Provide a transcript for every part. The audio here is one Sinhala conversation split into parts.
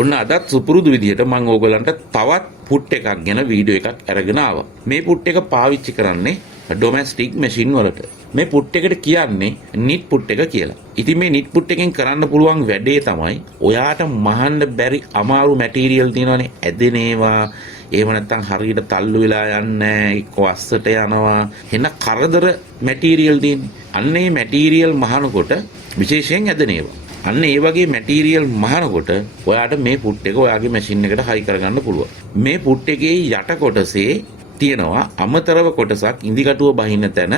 ඔන්න අදත් සුපුරුදු විදිහට මම ඕගලන්ට තවත් පුට් එකක් ගැන වීඩියෝ එකක් අරගෙන ආවා. මේ පුට් එක පාවිච්චි කරන්නේ ඩොමෙස්ටික් මැෂින් වලට. මේ පුට් එකට කියන්නේ නිට් පුට් එක කියලා. ඉතින් මේ නිට් පුට් එකෙන් කරන්න පුළුවන් වැඩේ තමයි ඔයාට මහන්න බැරි අමාරු මැටීරියල් තියෙනවානේ, ඇදෙන ඒවා, එහෙම නැත්නම් හරියට තල්ලු වෙලා යන්නේ නැහැ, එක්ක අස්සට යනවා, එන කරදර මැටීරියල් තියෙන්නේ. අන්න ඒ මැටීරියල් මහනකොට විශේෂයෙන් ඇදෙන ඒවා. අන්න ඒ වගේ මැටීරියල් මහනකොට ඔයාට මේ පුට් එක ඔයාගේ මැෂින් එකට හයි කරගන්න පුළුවන්. මේ පුට් එකේ යට කොටසේ තියෙනවා අමතරව කොටසක් ඉදිකටුව බහින්න තැන.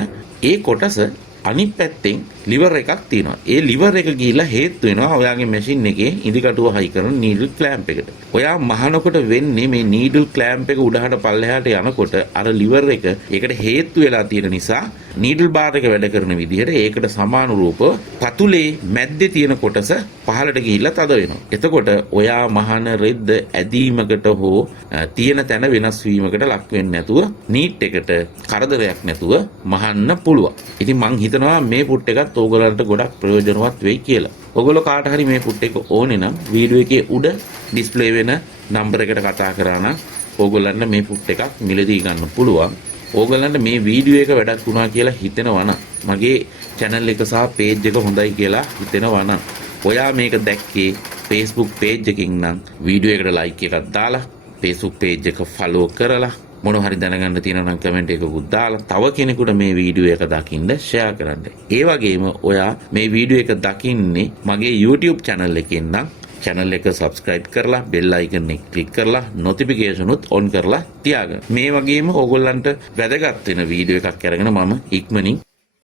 ඒ කොටස අනිත් පැත්තෙන් ලිවර් එකක් තියෙනවා. ඒ ලිවර් එක ගිහිල්ලා හේතු වෙනවා ඔයාගේ මැෂින් එකේ ඉදිකටුව හයි කරන නීඩල් ක්ලෑම්ප් එකට. ඔයා මහනකොට වෙන්නේ මේ නීඩල් ක්ලෑම්ප් එක උඩහට පල්ලෙහාට යනකොට අර ලිවර් එක ඒකට හේතු වෙලා තියෙන නිසා නීඩල් බාර් එක වැඩ කරන විදිහට ඒකට සමානුරූපව පතුලේ මැද්දේ තියෙන කොටස පහළට ගිහිල්ලා තද වෙනවා. එතකොට ඔයා මහන රෙද්ද ඇදීමකට හෝ තියෙන තැන වෙනස් වීමකට ලක් වෙන්නේ නැතුව නීට් එකට කරදරයක් නැතුව මහන්න පුළුවන්. ඉතින් මං හිතනවා මේ පුට් එකත් ඕගලන්ට ගොඩක් ප්‍රයෝජනවත් වෙයි කියලා. ඔයගොල්ලෝ කාට හරි මේ පුට් එක ඕනේ නම් වීඩියෝ එකේ උඩ ඩිස්ප්ලේ වෙන නම්බර් එකට කතා කරා නම් ඕගොල්ලන්ට මේ පුට් එකක් මිලදී ගන්න පුළුවන්. ඕගලන්ට මේ වීඩියෝ එක වැඩක් වුණා කියලා හිතෙනවා නම් මගේ channel එක සහ page එක හොඳයි කියලා හිතෙනවා නම් ඔයා මේක දැක්කේ Facebook page එකකින් නම් වීඩියෝ එකට like එකක් දාලා Facebook page එක follow කරලා මොන හරි දැනගන්න තියෙනවා නම් කමෙන්ට් එකකුත් දාලා තව කෙනෙකුට මේ වීඩියෝ එක දකින්න ෂෙයා කරන්න. ඒ වගේම ඔයා මේ වීඩියෝ එක දකින්නේ මගේ YouTube channel එකෙන් නම් channel එක subscribe කරලා bell icon එක click කරලා notification උත් on කරලා තියාගන්න. මේ වගේම ඕගොල්ලන්ට වැදගත් වෙන වීඩියෝ එකක් අරගෙන මම ඉක්මනින්